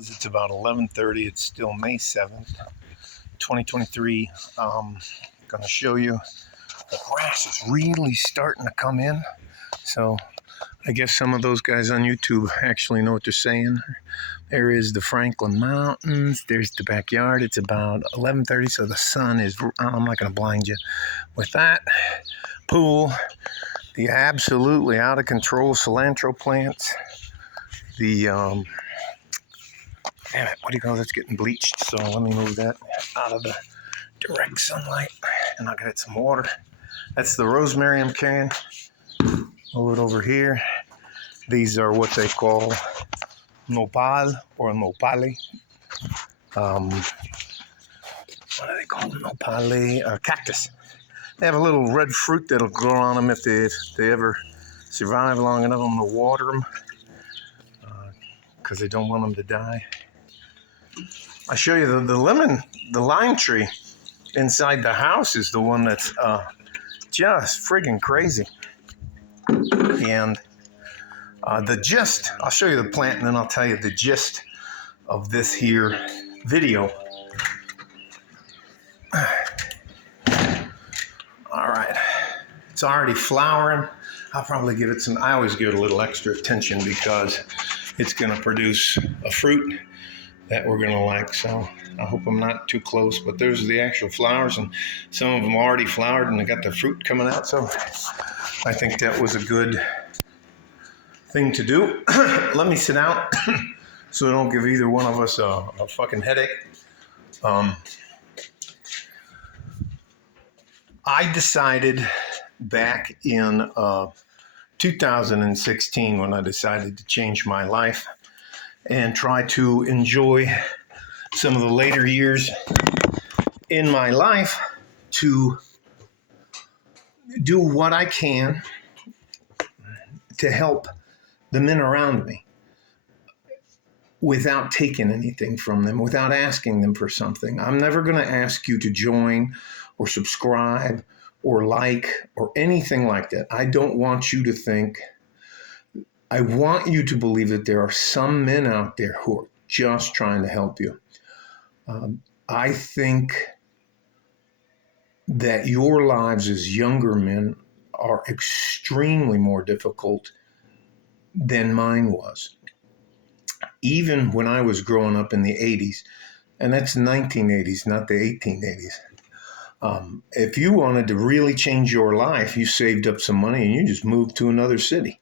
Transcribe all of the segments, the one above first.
It's about 11:30. It's still May 7th, 2023. Going to show you the grass is really starting to come in. So I guess some of those guys on YouTube actually know what they're saying. There is the Franklin Mountains. There's the backyard. It's about 11:30, so the sun is, I'm not going to blind you with that. Pool, the absolutely out of control cilantro plants, the, damn it, what do you call that's getting bleached? So let me move that out of the direct sunlight and I'll get it some water. That's the rosemary I'm carrying. Move it over here. These are what they call nopal or nopale. What do they call them? Nopale cactus. They have a little red fruit that'll grow on them if they ever survive long enough. I'm gonna water them because I don't want them to die. I show you the lime tree inside the house is the one that's just friggin' crazy. And the gist, I'll show you the plant and then I'll tell you the gist of this here video. All right, it's already flowering. I'll probably give it I always give it a little extra attention because it's gonna produce a fruit that we're gonna like. So I hope I'm not too close, but there's the actual flowers and some of them already flowered and they got the fruit coming out. So I think that was a good thing to do. Let me sit down so I don't give either one of us a fucking headache. I decided back in 2016 when I decided to change my life and try to enjoy some of the later years in my life to do what I can to help the men around me without taking anything from them, without asking them for something. I'm never going to ask you to join or subscribe or like or anything like that. I don't want you to think. I want you to believe that there are some men out there who are just trying to help you. I think that your lives as younger men are extremely more difficult than mine was. Even when I was growing up in the 80s, and that's 1980s, not the 1880s. If you wanted to really change your life, you saved up some money and you just moved to another city.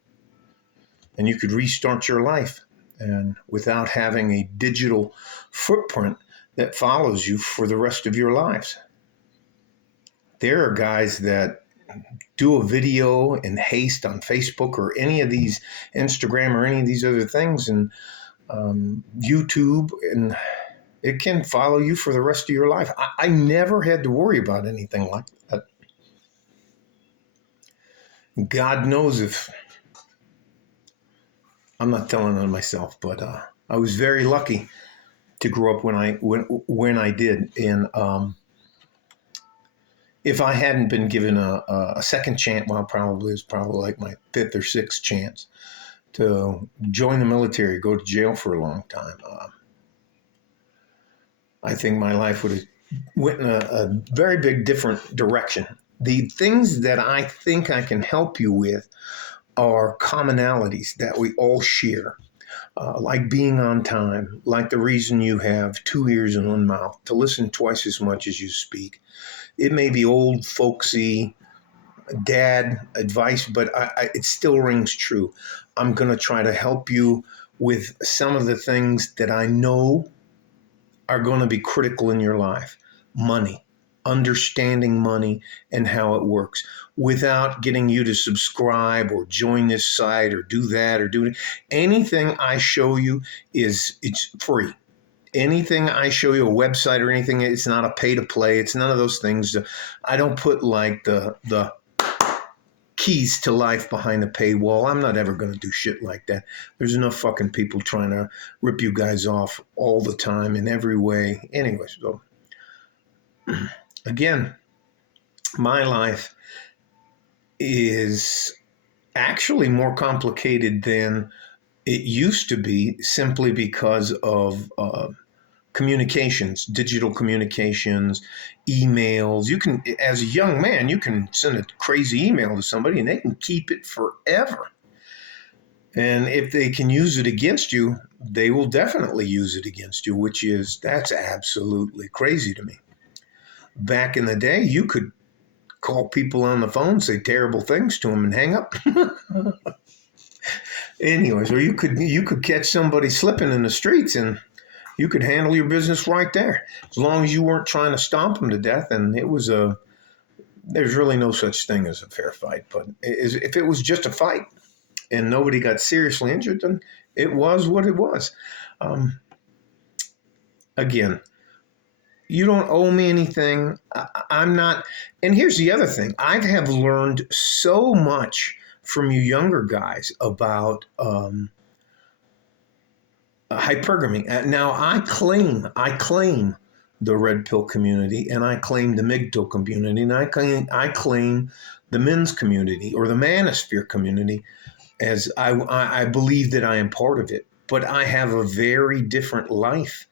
And you could restart your life and without having a digital footprint that follows you for the rest of your lives. There are guys that do a video in haste on Facebook or any of these Instagram or any of these other things and YouTube, and it can follow you for the rest of your life. I never had to worry about anything like that. God knows if I'm not telling on myself, but I was very lucky to grow up when I did. And if I hadn't been given a second chance, well, it was probably like my fifth or sixth chance to join the military, go to jail for a long time, I think my life would have went in a very big different direction. The things that I think I can help you with are commonalities that we all share, like being on time, like the reason you have 2 ears and 1 mouth, to listen twice as much as you speak. It may be old, folksy, dad advice, but it still rings true. I'm going to try to help you with some of the things that I know are going to be critical in your life. Money, understanding money and how it works without getting you to subscribe or join this site or do that or do it. Anything I show you it's free. Anything I show you, a website or anything, it's not a pay to play. It's none of those things. I don't put like the keys to life behind a paywall. I'm not ever going to do shit like that. There's enough fucking people trying to rip you guys off all the time in every way. Anyway, so again, my life is actually more complicated than It used to be simply because of communications, digital communications, emails. You can, as a young man, you can send a crazy email to somebody and they can keep it forever. And if they can use it against you, they will definitely use it against you, that's absolutely crazy to me. Back in the day, you could call people on the phone, say terrible things to them, and hang up. Anyways, or you could catch somebody slipping in the streets, and you could handle your business right there, as long as you weren't trying to stomp them to death. And there's really no such thing as a fair fight. But if it was just a fight and nobody got seriously injured, then it was what it was. Again, you don't owe me anything. I'm not. And here's the other thing. I have learned so much from you younger guys about hypergamy. Now, I claim the red pill community, and I claim the MGTOW community, and I claim the men's community or the manosphere community, as I believe that I am part of it. But I have a very different life,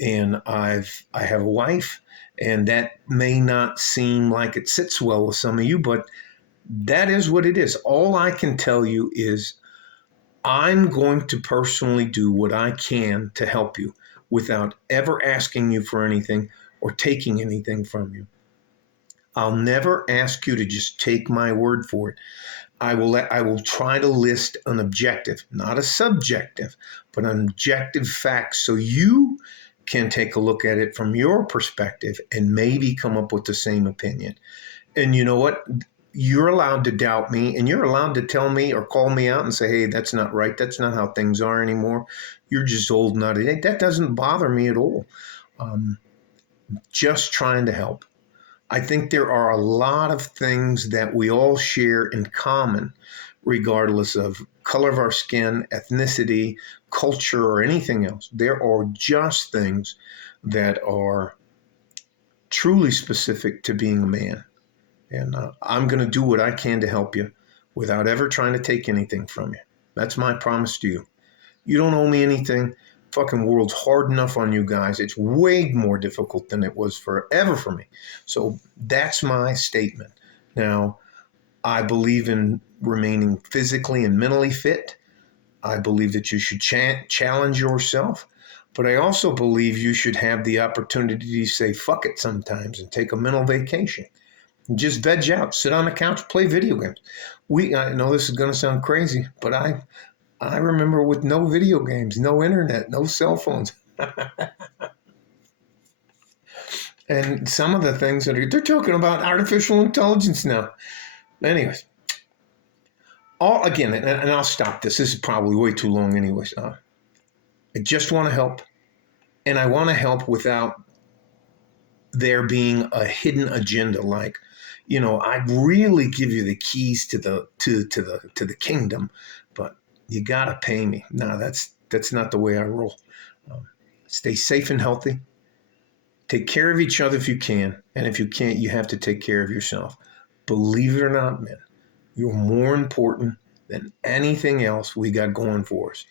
and I have a wife, and that may not seem like it sits well with some of you, but that is what it is. All I can tell you is I'm going to personally do what I can to help you without ever asking you for anything or taking anything from you. I'll never ask you to just take my word for it. I will try to list an objective, not a subjective, but an objective fact, so you can take a look at it from your perspective and maybe come up with the same opinion. And you know what? You're allowed to doubt me, and you're allowed to tell me or call me out and say, hey, that's not right. That's not how things are anymore. You're just old and out of date. That doesn't bother me at all. Just trying to help. I think there are a lot of things that we all share in common, regardless of color of our skin, ethnicity, culture, or anything else. There are just things that are truly specific to being a man. And I'm going to do what I can to help you without ever trying to take anything from you. That's my promise to you. You don't owe me anything. Fucking world's hard enough on you guys. It's way more difficult than it was forever for me. So that's my statement. Now, I believe in remaining physically and mentally fit. I believe that you should challenge yourself. But I also believe you should have the opportunity to say fuck it sometimes and take a mental vacation. Just veg out, sit on the couch, play video games. I know this is going to sound crazy, but I remember with no video games, no internet, no cell phones. And some of the things they're talking about artificial intelligence now. Anyways, and I'll stop this. This is probably way too long anyways. I just want to help, and I want to help without there being a hidden agenda like, I'd really give you the keys to the kingdom, but you gotta pay me. No, that's not the way I roll. Stay safe and healthy. Take care of each other if you can, and if you can't, you have to take care of yourself. Believe it or not, men, you're more important than anything else we got going for us.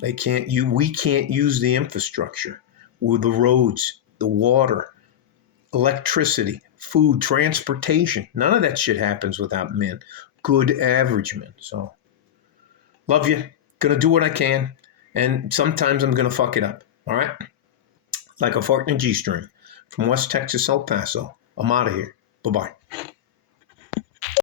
We can't use the infrastructure, or the roads, the water, electricity, food, transportation. None of that shit happens without men. Good average men. So, love you. Gonna do what I can. And sometimes I'm gonna fuck it up. All right? Like a fart in a G-string. From West Texas, El Paso. I'm out of here. Bye-bye.